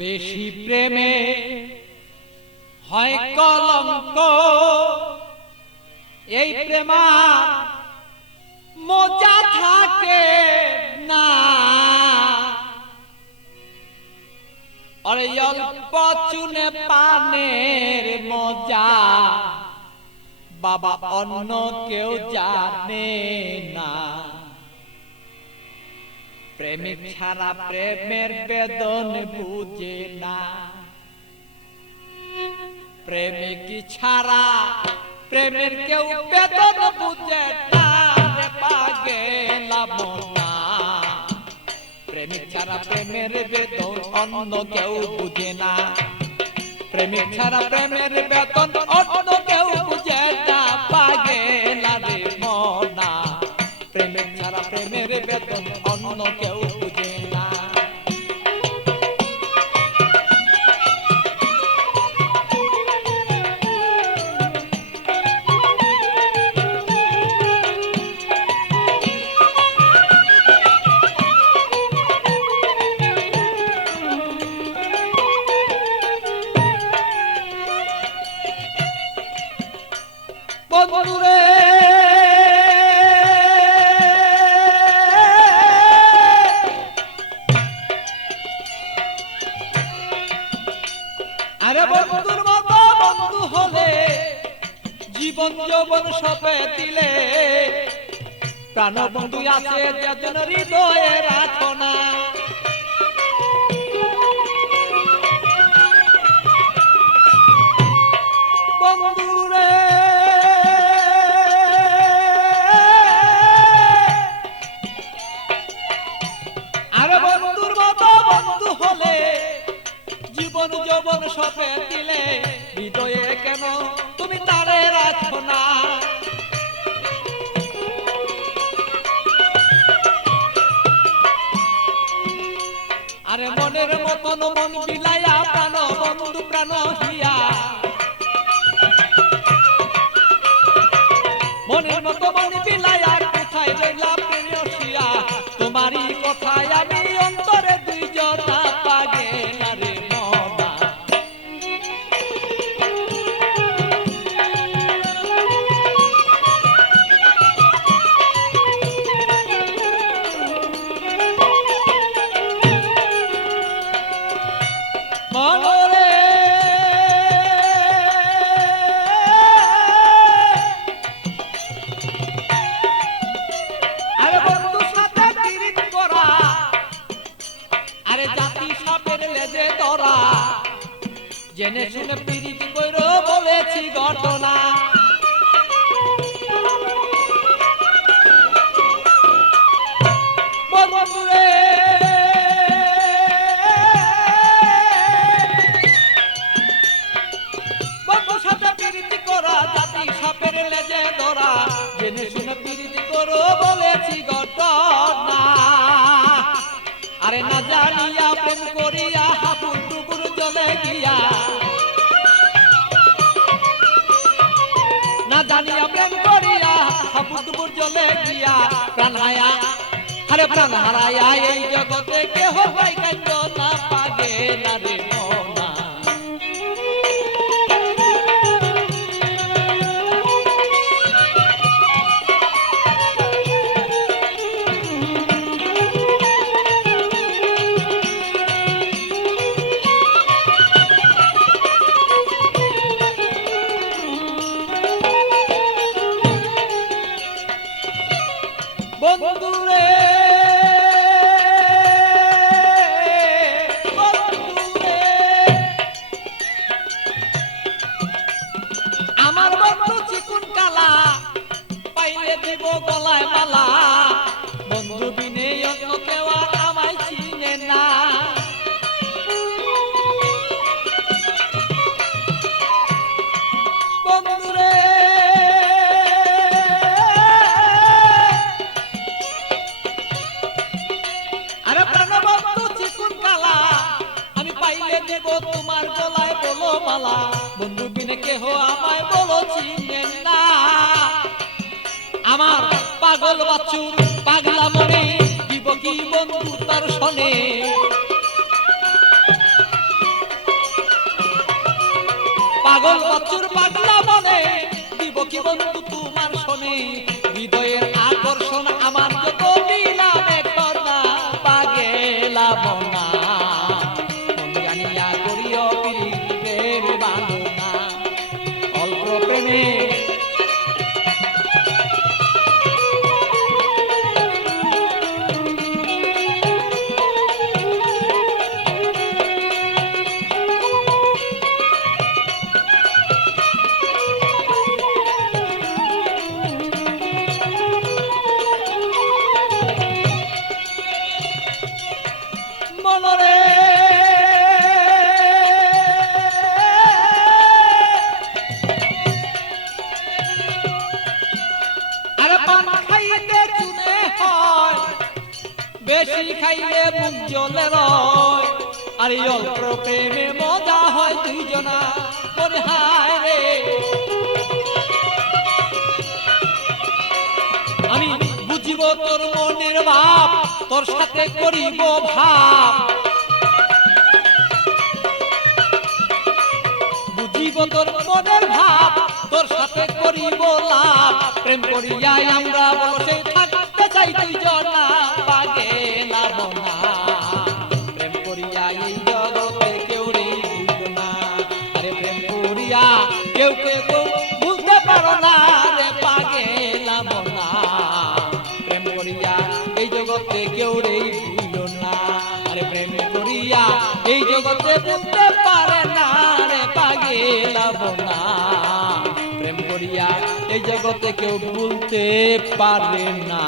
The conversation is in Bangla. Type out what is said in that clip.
বেশি প্রেমে হয় কলঙ্ক, এই প্রেমা মজা থাকে না। আরে অল্প চুনে পানের মজা বাবা অন্য কেউ জানে না। প্রেমিক ছাড়া প্রেমের বেদন বুঝে না। প্রেমিক ছাড়া প্রেমের কেউ বেদন বুঝে না রে পাগলা মনা। প্রেমিক ছাড়া প্রেমের বেদন অন্য কেউ বুঝে না। প্রেমিক ছাড়া প্রেমের বেদন অন্য কেউ বুঝে না পাগলা রে মনা। প্রেমিক ছাড়া প্রেমের বেদন অন্য কেউ বুঝে না। বন্ধুরে আরে বন্ধুর মতো বন্ধু হলে জীবন যৌবন সপে দিলে। প্রাণ বন্ধু আছে যেজন হৃদয়ে রাখো না। বন্ধুরে আরে বন্ধুর মতো বন্ধু হলে জীবন যৌবন সপে দিলে। হৃদয়ে কেন তুমি তারে রাখো না। আরে মনের মতন মন বিলাইয়া প্রাণ বন্ধু প্রাণ হিয়া। মনের মতো মন বিলাইয়া কোথায় রইলা প্রেয়সিয়া। তোমারই কথায় আমি অন্তরে দুইজনা পাগলা রে মনা। মনরে আরে বন্ধু সাথে পিরিত করা, আরে জাতি সাপের লেজে ধরা। জেনে শুনে পিরিত কইরো বলেছি ঘটনা। বন্ধুরে বন্ধুর সাথে পিরিত করা, জাতি সাপের লেজে ধরা। জেনে শুনে পিরিত করো বলেছি ঘটনা। আরে না জানিয়া প্রেম করিয়া হাবুর ডুবুর জলে গিয়া। না জানিয়া প্রেম করিয়া হাবুর ডুবুর জলে গিয়া। প্রাণ হায়া আরে প্রাণ হারায়া এই জগতে কেহ পাই কান্দ না পাগলা রে মনা। বন্ধুরে বন্ধুরে আমার বন্ধু চিকুন কালা, পাইলে দিব গলায় মালা। বন্ধু বিনে অন্য কেউ আর আমায় চিনে না। বন্ধুরে আরে প্রাণ বন্ধু চিকুন কালা, আমি পাইলে দেব তোমার গলায় বলো মালা। বন্ধু বিনে কেহ আমায় বলো চিনে না। আমার পাগল বাছুর পাগলা মনে দিব কি বন্ধু তার শোনে। পাগল বছর পাগলা মনে দিব কি বন্ধু তোমার শোনে হৃদয়ের আকর্ষণ আমার যত দিলামে কন্যা পাগেলা বনা মন জানিয়া করিও প্রীতির বাঁধনা অল্প প্রেমে মনরে আর পান খাইতে চুনে হয় বেশি খাইলে মুখ জ্বলে রয় আর এই অল্প প্রেমে মজা হয় দুইজনা মনে হায় রে আমি বুঝিব তোর মনের ভাব তোর সাথে করিব ভাব বুঝিব তোর মনের ভাব তোর সাথে করিব লাভ প্রেম করিয়াই আমরা বসে থাকতে চাই দুইজনা পাগেলা বনা প্রেম করিয়া এই জগতে কেউ রে বুঝো না আরে প্রেম করিয়া কেউ কেউ বুঝতে পারো না রে পাগেলা বনা প্রেম করিয়া এই জগতে কেউ রে বুঝো না আরে প্রেম করিয়া এই জগতে বুঝতে পারে না রে পাগেলা বনা প্রেম করিয়া এই জগতে কেউ ভুলতে পারে না।